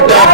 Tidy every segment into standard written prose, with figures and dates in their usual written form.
la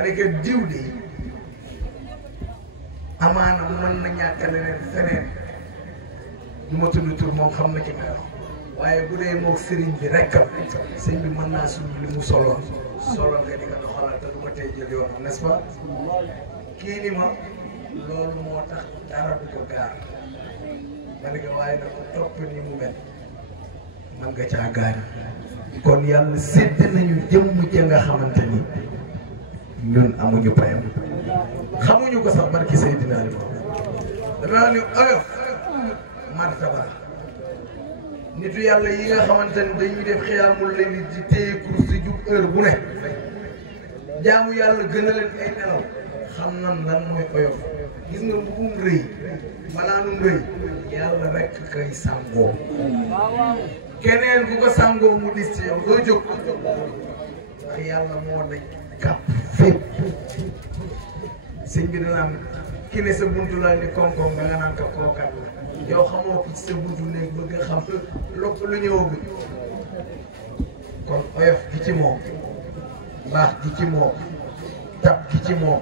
ma ne que diw de amaana mën na ñàkk leneen feneen du ma tudd tur moom xam na ki may wax waaye bu dee moog sëriñ bi rekkam sëñ bi mën naa suñu li mu soloon nga di nga doxalal te du ma tey jël yoon n'est-ce pas kii ni ma loolu moo tax dara du ko gaar ma ne ko waaye nag ko topp ni mu mel man nga caa gaañ kon yàlla sédd nañu jëmm ja nga xamante ni ñun amuñu payam xamuñu ko sax barki Seydina Limaamu dama wax ni oyof martaba nitu yàlla yi nga xamante ni dañuy def xiyaamul leen di téye kurus di jub heure bu ne jaamu yàlla gën a leen ay nelaw xam nan lan mooy oyof gis nga mbubum rëy malaanum rëy yàlla rek kay sàngoo keneen ku ko sàngoo mu dis ci yow doo jóg ndax yàlla moo daj kàpp fépp sëñ bi danaan ki ne sa buntu la ni koom-koom nga naan ko kookat la yow xamoo ko ci sa buntu néeg bëgg nga xam lopp lu ñëwagul kon oyof gi ci moom baax gi ci moom tab gi ci moom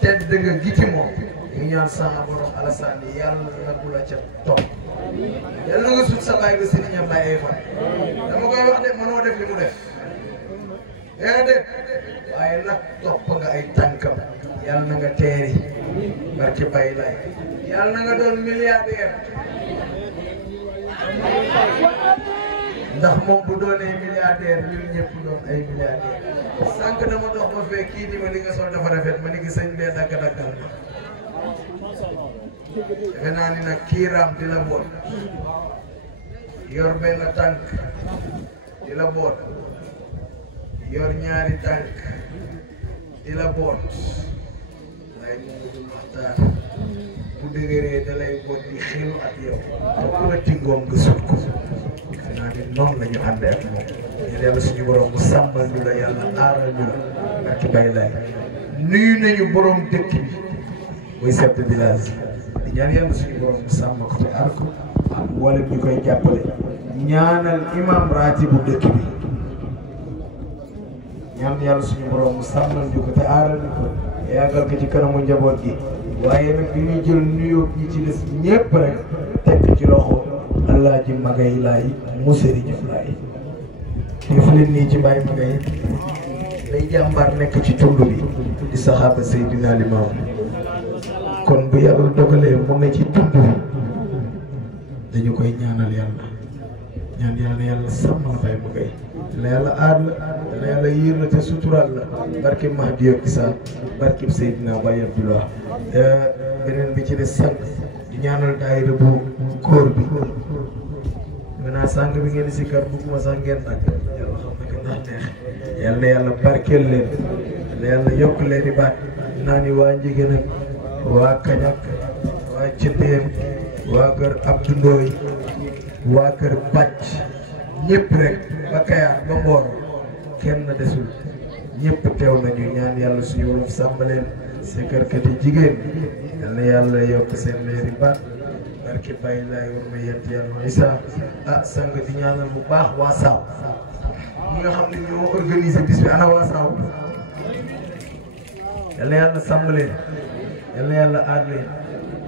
tedd nga gi ci moom ñu ñaan sama borom Alassane yàlla na bu la ca topp yàlla na nga sut sa baay ba sëriñ a bàyyee fan dama koy wax de mënoo def li mu def yaa def waaye nag topp nga ay tànkam yàlla na nga teeri barke Baye Laye yàlla na nga doon milliardaire ndax moom bu doonee milliardaire ñun ñëpp doon ay milliardaire sànq dama dox ba fee kii ni ma li nga sol dafa rafet ma ni gi sëñ bee dagg-daggal defe naa ni nag kii raam di la boot yor benn tànk di la boot yor ñaari tànk di la boot waaye moom du waxtaan bu dëgëree da lay boot di xilu ak yow te ku la tingoom nga sut ko defe naa ni noonu la ñu àndee ak moom yàlla suñu borom mu sàmmal ñu la yàlla aaral ñu la ak Baye Laye nuyu nañu borom dëkk bi muy chef de village di ñaan yàlla suñu borom mu sàmm ko te aar ko wala ñu koy jàppale ñaanal imam raatibu dëkk bi ñaan yàlla suñu borom mu sàmmal ñu ko te aaral ñu ko yàggal ko ci kanamu njaboot gi waaye nag bi ñuy jël nuyoo ñi ci des ñépp rek tekk ci loxo Alaaji Magay Laay mu Sëriñ Laay def leen nii ci Baye Magay day jàmbaar nekk ci tund bi di saxaaba Seydina Limaamu kon bu yàlla dogalee mu ne ci tund bi dañu koy ñaanal yàlla ñaan yàlla yàlla sàmmal Baye Magay la yàlla aar la yàlla yiir la te suturaal la barke Mahdi ak Isa barke Seydina Baye Abdullah beneen bi ci des sànq di ñaanal daayira bu góor bi maintenant sànq bi ngeen di si kar bugguma sax ngeen nag yàlla xam na ko ndax neex yàlla na yàlla barkeel leen na yàlla yokk leen di baat naa ni waa Njigéen ak waa Kañak waa Cëndeem waa kër Abdou Ndoy waa kër Bàcc ñëpp rek ba Kayaar ba Mboor kenn desul ñëpp teew nañu ñaan yàlla suñu borom sàmm leen si kërkat yi jigéen yal na yàlla yokk seen leeri baat barke Baye Laye war ma yent yàlla Isa sang di ñaanal bu baax waa Saaw ñi nga xam ne ñoo organisé bis bi ana waa Saaw yal na yàlla sàmm leen yal na yàlla aar leen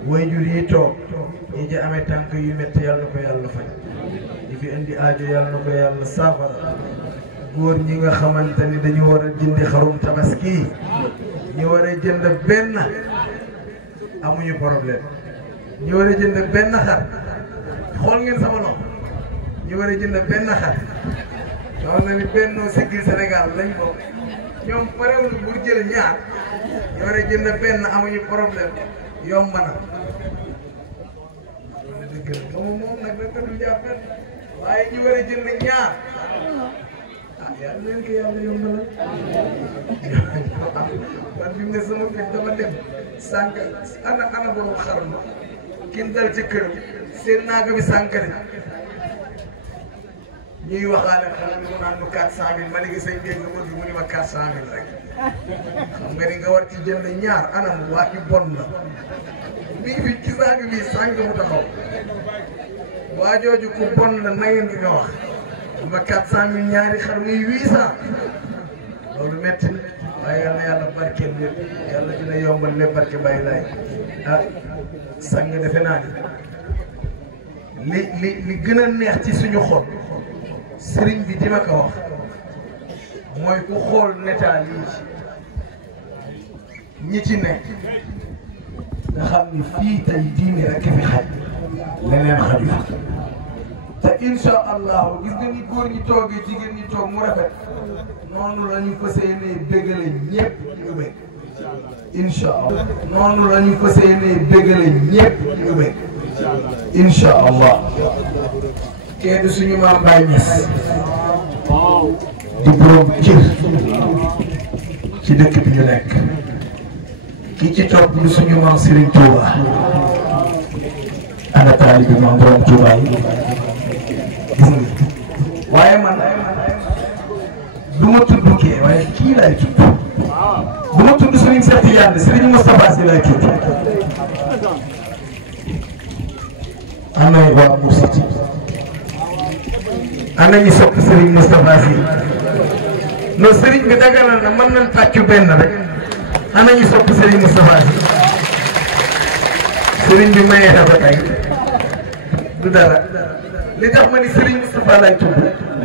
waajur yi toog ñi ci amee tànk yu métti yàlla na ko yàlla faj ñi fi indi aajo yàlla na ko yàlla saafara góor ñi nga xamante ni dañu war a jëndi xarum tabaski ñi war a jënd benn amuñu problème ñi war a jënd benn xar xool ngeen sama loxo ñi war a jënd benn xar wax na ni Benno Siggil Sénégal lañ bokk ñoom parewul pour jël ñaar ñi war a jënd benn amuñu problème yomb na dëgg la moom nag da du jàppal waaye ñi war a jënd ñaar yàlla leen ko yàlla yomb na man fi mu ne sama fit dama dem sànq ana borom xar ma kin dal ci këram seen naaga bi sànq de ñuy waxaale xanaa mu naan nu 400000 ma léegi say dégg nga mu ni ma 400000 rek xam nga ni nga war ci jënd ñaar anam waa ci bon la mi ngi fi ci saaga bi sànq mu taxaw waa jooju ku bon la na ngeen nga wax ma 400000 ñaari xar muy 800 loolu metti na waaye yal na yàlla barkeel lépp yàlla dina yombal lépp barke Baye Laye ah sang defe naa ni li gën a neex ci suñu xol sëriñ bi di ma ko wax mooy ku xool netaal yi ñi ci nekk nga xam ni fii tey diine rek fi xaj leneen xaju fa te incha allahu gis nga ni góor ñi toogee jigéen ñi toog mu rafet noonu la ñu fas yéenee bégale ñëpp ñu bég incha allah noonu la ñu fas yéenee bégale ñëpp ñu bég incha allah kee du suñu maam Baye Niass di borom cër ci dëkk bi ñu nekk ki ci topp du suñu maam Serigne Touba ana taalibi maam borom Touba yi gis nga waaye man du ma tudd kee waaye kii laay tudd du ma tudd Serigne Cheikh Tidiane Serigne Moustapha Sy laay tudd ana waa Moussiti ana ñu sopp Serigne Moustapha Sy non Serigne bi daganal na mën nañ tàccu benn rek ana ñu sopp Serigne Moustapha Sy Serigne bi mayee na ko tey du dara li tax ma ni Serigne Moustapha lay tudd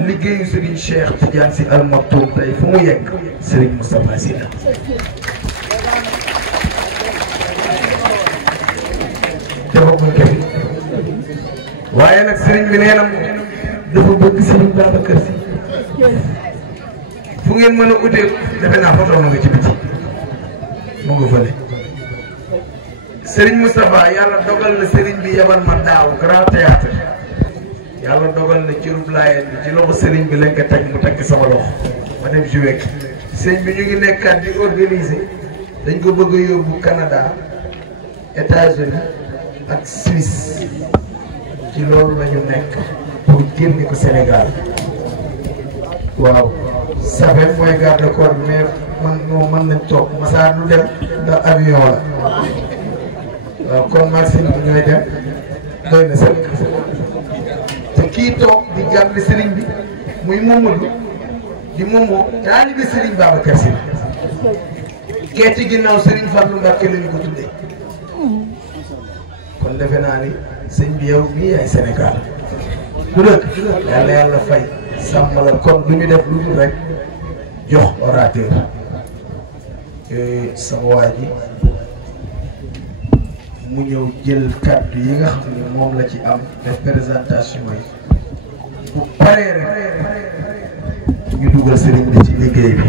liggéeyu Serigne Cheikh Tidiane Sy Al Maktoum tey fu mu yegg Serigne Moustapha Sy la te bokkuñ ko fi waaye nag Serigne bi nee na dafa bëgg Serigne Babacar Sy fu ngeen mën a utee defe naa photo ma nga ci biti mu nga fële Serigne Moustapha yàlla dogal na Serigne bi yebal ma daaw grand théâtre yàlla dogal na ci rub laayeen bi ci loxo Serigne bi lañ ko teg mu teg sama loxo ma dem joué sëñ bi ñu ngi nekkaat di organiser dañ ko bëgg a yóbbu Canada États-Unis ak Suisse ci loolu la ñu nekk pour génne ko Sénégal waaw safe mooy garde corps bi mais man moom mën nañ toog masaa du dem ndax avion la waaw kon Maxime bi ñooy dem doy na sëkk te kii toog di jàppale Serigne bi muy Momadou di Momo taalibe Serigne Babacar Sy kee ci ginnaaw Serigne Fallou Mbacké la ñu ko tuddee kon defe naa ni sëñ bi yow mii yaay Sénégal du dëkk yàlla yàlla fay sàmm la kon lu ñu def lu dul rek jox orateur sama waa ji mu ñëw jël kàddu yi nga xam ne moom la ci am def présentation yi bu paree rek ñu dugal sëriñ bi ci liggéey bi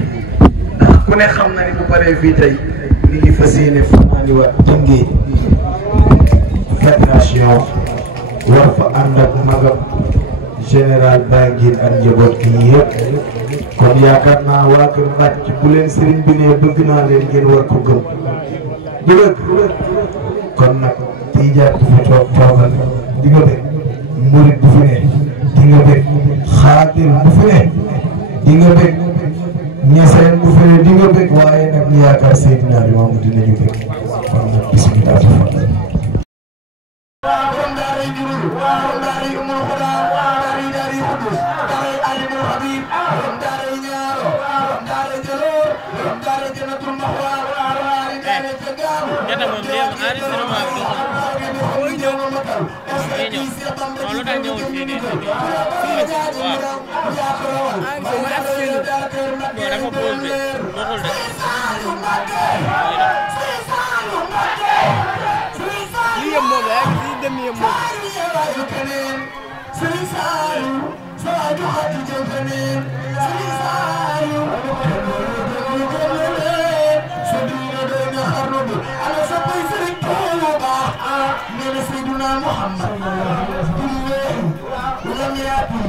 ndax ku ne xam na ni bu paree fii tey li ngi fas yéene fanaani waa Tëngéej fédération war fa ànd ak magam général Banguine ak njaboot gi yëpp kon yaakaar naa waa Kër Mbacke bu leen sëriñ bi ne bëgg naa leen ngeen war ko gëm du dëgg kon nag Tijaan bu fi toog toogal di nga bëgg murit bu fi ne di nga bëgg xaadir bu fi ne di nga bëgg ñeseen bu fi ne di nga bëgg waaye nag ñu yaakaar Seydina bi moom dinañu bëgg kon nag bismillah محمد ولم يأتي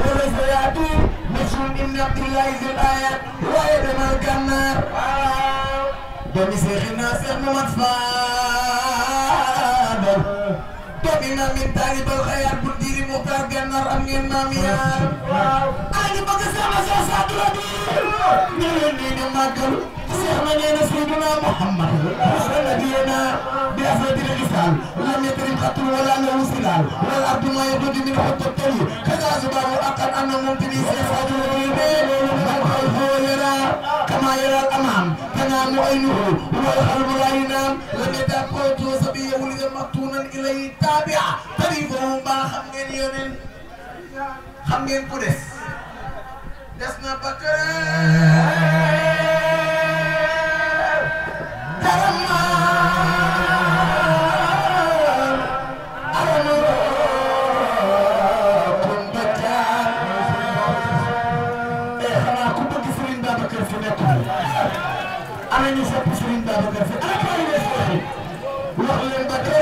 وليس يأتي نشر من عبد الله ذي الآيات ويدم الجنة دم شيخنا شيخ محمد فاضل دمنا من طالب الخير بدير مختار جنة أمين ماميان أنا بقى سامع ساسات ربي نيني ماكل شيخنا نينا سيدنا محمد سندينا بأفراد الرسال لم يترم خطر ولا له سلال والأرض ما يبدو من حط الطريق كذا زباه أقل أن ممتلي سيفاد الربيب من خلفه يرى كما يرى الأمام تنام عينه والقلب لا ينام لم يتقوت صبي ولد مفتونا إليه تابع طريقه ما خمين يونين خمين كودس دسنا بكر أنا نسيت سرين بابا كرفي أنا كاي نسيت وخلين بكر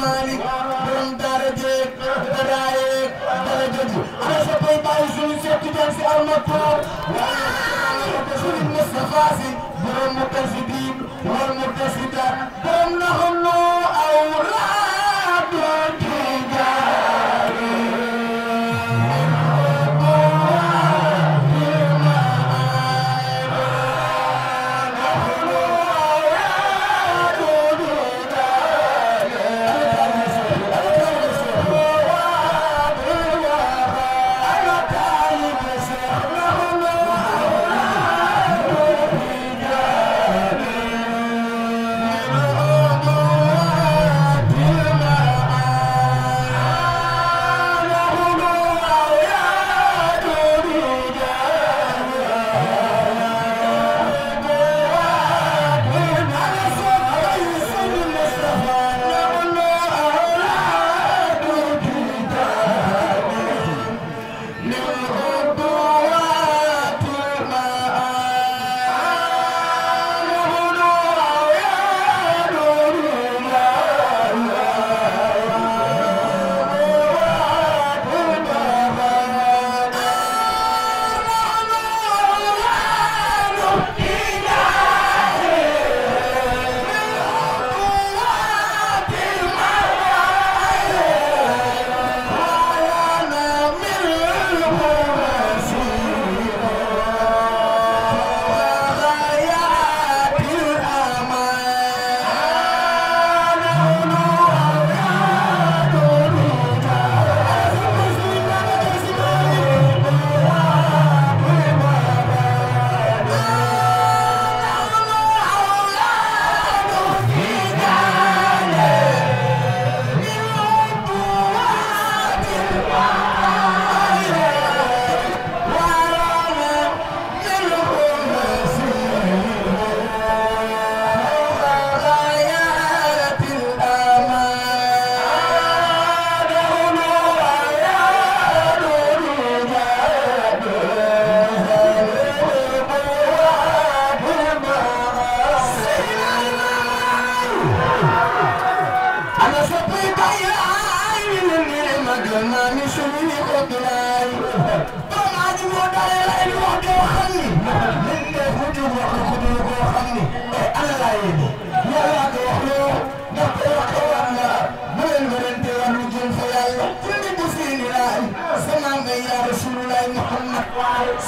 Malik, borom daara jeeg dara yeeg dara jëju ana sa bay bàyyi suñu seet dan si almator waaye suñu Mustafa si borom mutasidin wal mutasidat borom naxono awlaadu tijaari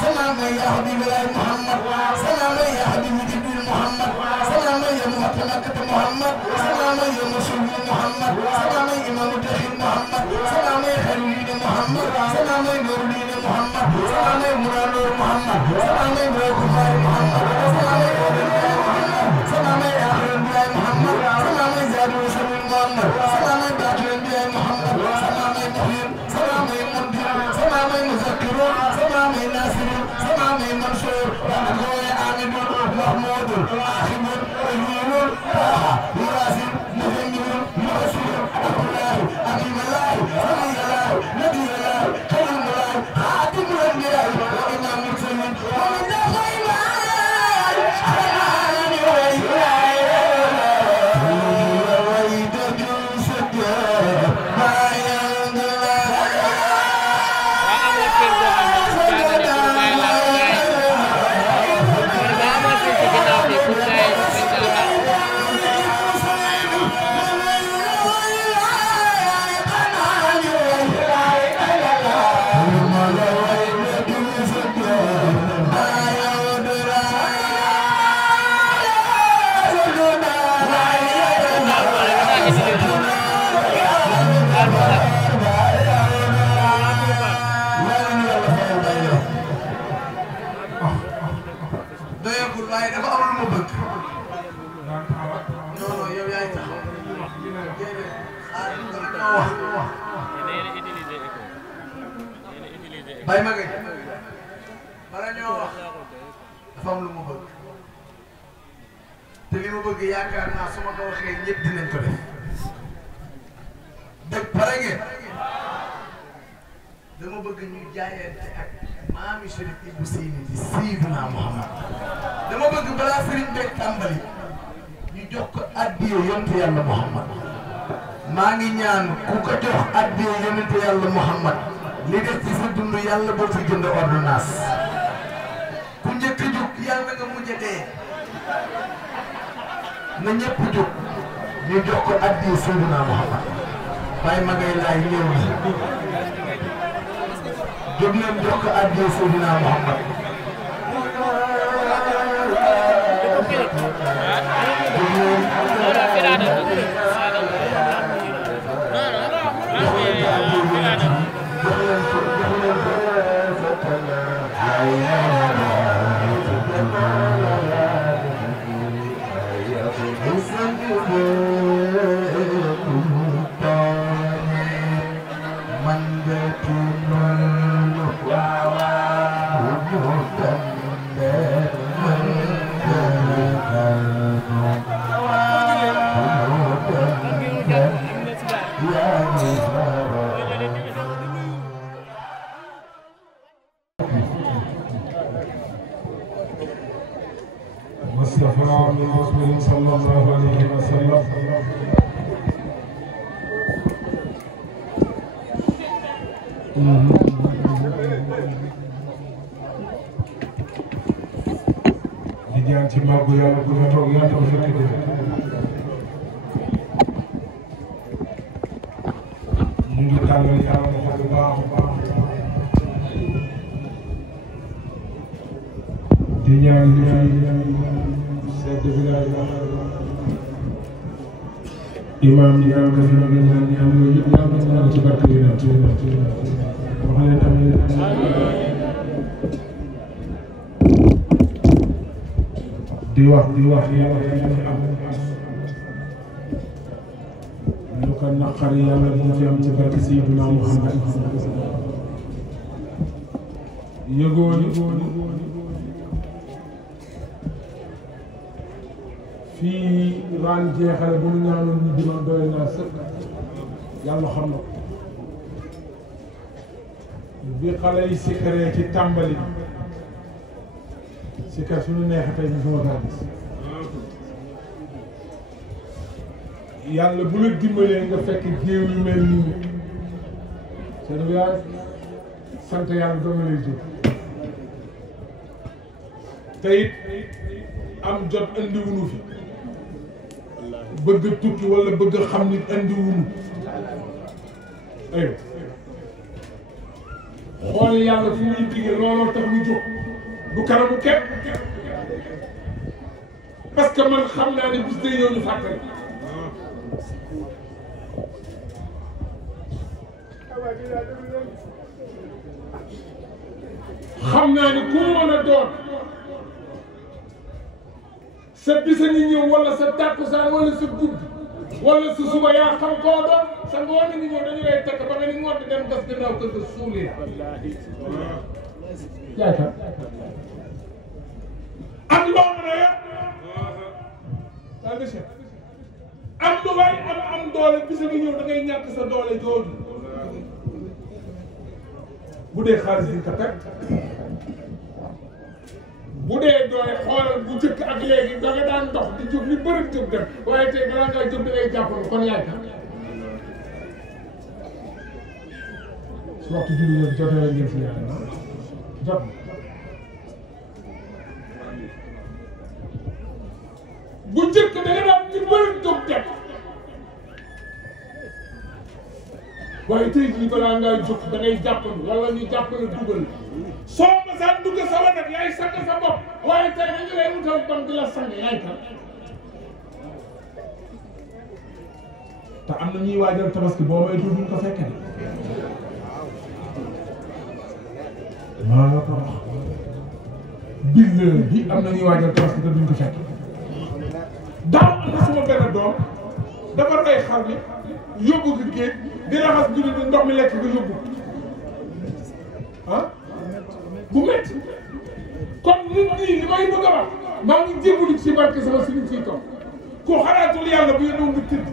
سلام يا حبيب الله محمد سلام يا حبيب جبريل محمد سلام يا مكة محمد سلام يا مسلم محمد سلام يا إمام الدين محمد سلام يا خليل محمد سلام يا نور الدين محمد سلام يا مراد محمد سلام يا بكر محمد سلام يا محمد سلام يا آخر محمد سلام يا زاد رسول محمد سلام يا باقي محمد سلام يا مهين سلام يا مدير سلام يا مذكر سلام يا ناصر سلام يا منصور سلام يا عامد محمود آخر أمين طه ياسين مهيمن مرسول الله أمين الله سمي الله نبي الله كريم الله خاتم الأنبياء وإمام المرسلين ومن doyagul waaye dafa am lu ma bëgg. non non yow yaay taxaw. Baye Maguette bala ñoo wax dafa am lu ma bëgg te li ma bëgg yaakaar naa su ma ko waxee ñëpp dinañ ko def dëgg pare ngeen dama bëgg ñu jaayante ak maami Chérif Ibou Seyni di Seydina Muhammad dama bëgg balaa Serigne Bek tàmbali ñu jox ko addiya yonent yàlla Muhammad maa ngi ñaan ku ko jox addiya yonent yàlla Muhammad li des ci sa dund yàlla boo fi jënd ordonnance ku njëkk a jóg yàlla nga mujj a dee na ñëpp jóg ñu jox ko addiya Seydina Muhammad Baye Maguette laay ñëw na jóg leen jox ko addiya Seydina Muhammad ci màggu yàlla bu ñu toog yàlla bu fekk dé ñu ngi tàllal yàlla loxo bu baax di ñaan chef de village imam yi am ka fi na ñaan ñaan yooyu yëpp yàlla ñaan ci barke yi wax leen amiin di wax yàlla dañu am lu ko naqari yàlla bu mu fi am ci barke Seydina Muhammad yëgoon fii ran jeexale bu mu ñaanoon ñu dima doy naa sëkk yàlla xam na bi xale yi sikkaree ci tàmbali si kër suñu neexatee ñu suma kaa gis yàlla bu la dimbalee nga fekk géew yu mel nii seen yaay sant yàlla dama lay jóg te it am jot andiwunu fi bëgg tukki wala bëgg xam nit andiwunu aywa xool yàlla fu muy digge looloo tax ñu jóg du kanamu képp parce que man xam naa ne bis day ñëw ñu fàttali xam naa ne ku mu mën a doon sa bisa ngi ñëw wala sa tàkkusaan wala sa guddi wala sa suba yaa xam koo doon sa ngoon ni ñëw dañu lay takk ba nga ni ngoon di dem gas gannaaw kër ga suuli yaakaar am loo mën a yëpp daa nga chef am lu waay am doole bisa ngi ñëw da ngay ñàkk sa doole jooju bu dee xaalis di ka teg bu dee doole xoolal bu jëkk ak léegi da nga daan dox di jóg ni bëri jóg dem waaye tey balaa ngaa jóg da ngay jàppale kon yaay kan su waxtu julli ngeen jotee ngeen si yaay jot bu jëkk da nga daan ni bëri jóg dem waaye tey jii balaa ngaa jóg da ngay jàppale wala ñu jàppale dugal soo ma saa dugg sa wanag yaay sang sa bopp waaye tey dañu lay wutal bam di la sang yaay kan te am na ñuy waajal tabaski boo may duñ ko fekke maa nga ko wax billahi am na ñuy waajal parce que duñ ko fekk daaw am na suma benn doom dafa rey xar mi yóbbu ko géej di raxas bi ndox mi lekk ko yóbbu ah bu métti comme nit ñi li may bëgg a wax maa ngi jébbalu ci barke sama sëriñ si toog ku xalaatul yàlla bu yéen nga tëdd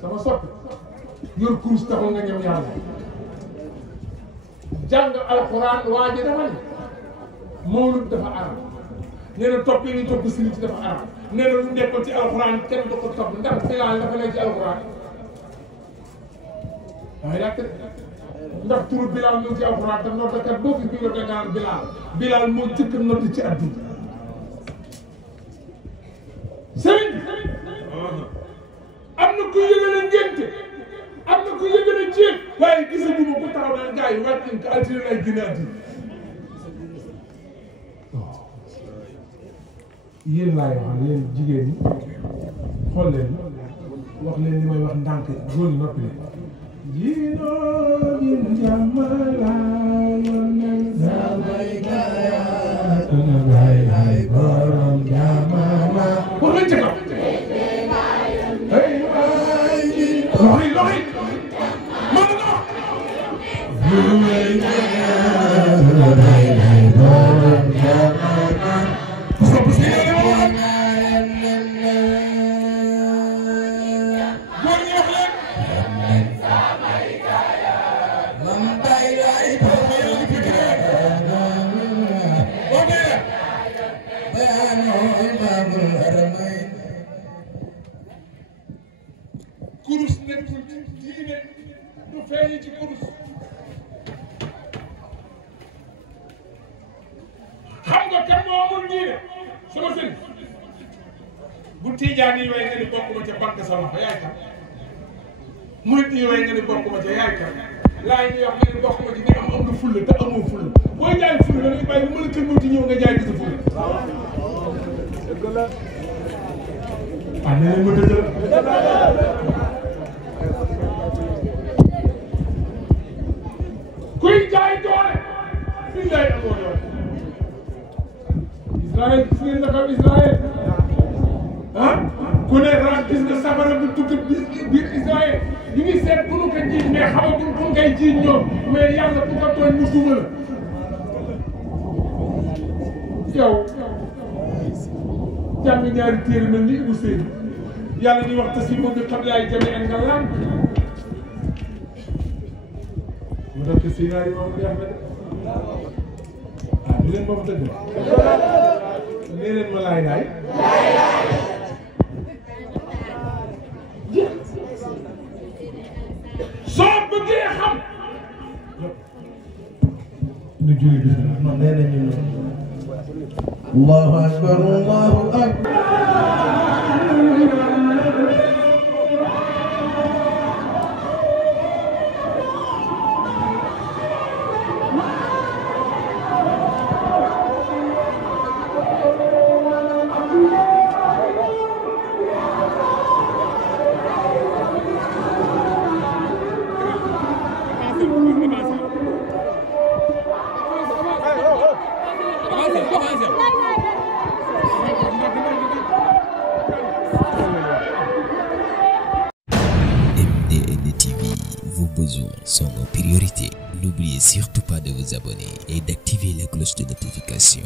sama soppi yor kurus taxul nga ñëw yàlla jàng alxuraan waa ji dafa ne mawlud dafa arab nee na topp yi ñu topp sëriñ si dafa arab nee na lu nekkoon ci alxuraan kenn du ko topp ndax Bilaal dafa nekk ci alxuraan waaye yaa ndax turu Bilaal ñëw ci alxuraan te noddkat boo gis bi nga da ngaan Bilaal moo jëkk nodd ci àddina sëriñ am na ku yëgale ngénte am na ku yëgale ceeb waaye gisagu ma ko taxaw naan gars yi wàcc nañ ko altine lay gën a àddina yéen laay wax yéen jigéen ñi xool leen wax leen li may wax ndànk góor ñi noppi leen jiinoo jin jàmmalaay samay gaya bay ay borom jamala wax leen ci kaw loxi loxi mën na kurus nekkul ci diine du feeñ ci kurus xam nga kan moo amul diine sama sëriñ bu Tijaan yi way nga ni bokk ma ca banque sa loxo yaay kan murit yi way nga ni bokk ma ca yaay kan laay ñuy wax nga ni bokk ma ci ni am nga fulla te amoo fulla booy jaay fulla da ngay bàyyi bu mën a kër moo ci ñëw nga jaay gis fulla ah nee nañ ma dëgg la kuy jaay doole fii lay amoo doole Israël gis ngeen naka Israël ah ku ne raak gis nga safara bi tukki biir Israël ñu ngi seet bu nu ko jiiñ mais xamaguñ fu ngay jiiñ ñoom mais yàlla bu ko tooñ mu duma la yow jàng ñaari téere mel ni Ibou Seydi yàlla di wax te si moom bi xam laay jame en nga laan mu def si ñaari moom neex na de ah di leen moom dëgg nee leen ma laay laay soo bëggee xam nu julli bis na nee nañu Allahu akbar Allahu akbar Vos besoins sont nos priorités. N'oubliez surtout pas de vous abonner et d'activer la cloche de notification.